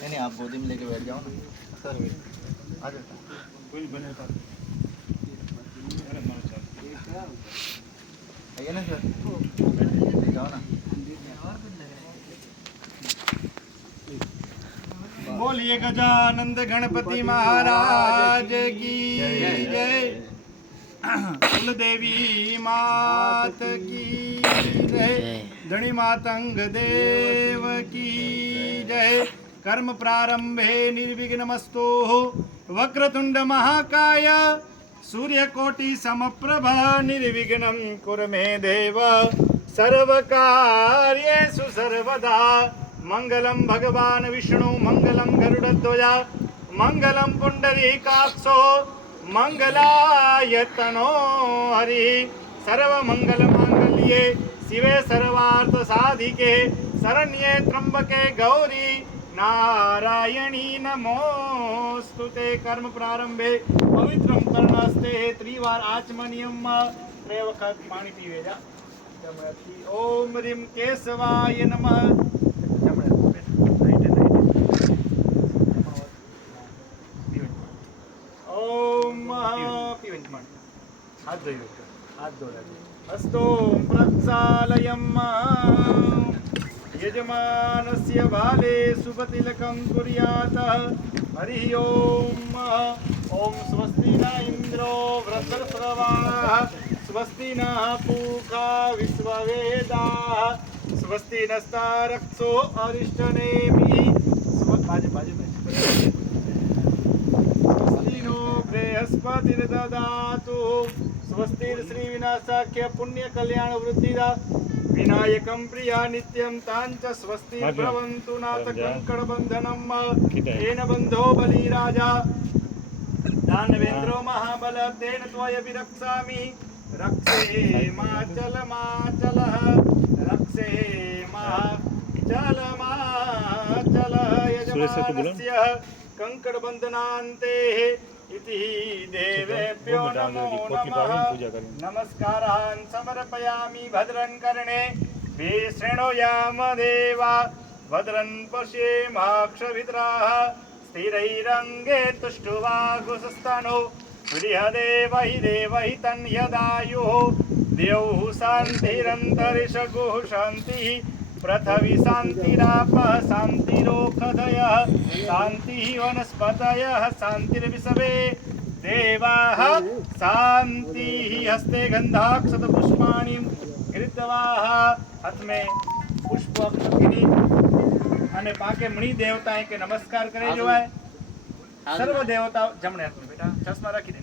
नहीं आप गोदी में लेके बैठ जाओ ना सर आ जाता कोई बने आइए ना सर ले जाओ ना बोलिए गजानंद गणपति महाराज की जय कुलदेवी मात की जय धनी मातंग देव की जय कर्म प्रारंभे निर्विघ्नमस्तु वक्रतुंड महाकाय सूर्यकोटि समप्रभ निर्विघ्नं कुरु मे देव सर्वकार्येषु सर्वदा मंगलम भगवान विष्णु मंगलम गरुड़ध्वज मंगलम पुंडरीकाक्षो मंगलायतनो हरि सर्वमंगल मांगल्ये शिवे सर्वार्थ साधिके शरण्ये त्र्यंबके गौरी नारायणी नमोस्तुते कर्म प्रारंभे पवित्रम कर्णस्ते त्रिवार आचमनियम त्रे वखत पानी पीवे जा ओम ह्रीं केशवाय नमः हाथ धोया अस्तो प्रक्षालयम् यजमानस्य बाले शुभतिलकं कुर्यात् हरि ओम ओम स्वस्ति न इन्द्रो वृषभस्रवाः स्वस्ति न पूषा विश्ववेदाः स्वस्ति नस्तारक्षो अरिष्टनेमिः स्वस्ति नो बृहस्पतिर्ददातु स्वस्ति श्री विनाशाख्य पुण्य कल्याण वृद्धिदा विनायकं प्रिया नित्यं तांच स्वस्ति भवन्तु नाथ कंकड़ बंधनम येन बंधो बलि राजा दानवेन्द्रो महाबल तेन त्वय विरक्षामि रक्षे माचल माचलः रक्षे माचल माचल यजमानस्य कंकड़ बंधनान्ते इति देवेभ्यो नमो नमः नमस्कारान् समर्पयामि भद्रं कर्णे विशृणुयाम देवा भद्रं पश्येमाक्षभिद्राः स्थिरैरङ्गे तुष्टुवागुसस्तनो बृहदेवहि देवहि तन्यदायुः द्यौः शान्तिरन्तरिषगुः शान्तिः पृथ्वी शान्तिरापः शान्तिरोषधयः शान्तिः वनस्पतयः शान्तिर्विश्वे देवाः शान्तिः हस्ते गन्धाक्षतपुष्पाणि कृत्वाः हाथ में पुष्प अक्षतनी અને પાકે મણી દેવતાએ કે નમસ્કાર કરે જોવાય સર્વ દેવતા જમણે હાથ બેટા ચશ્મા રાખી દે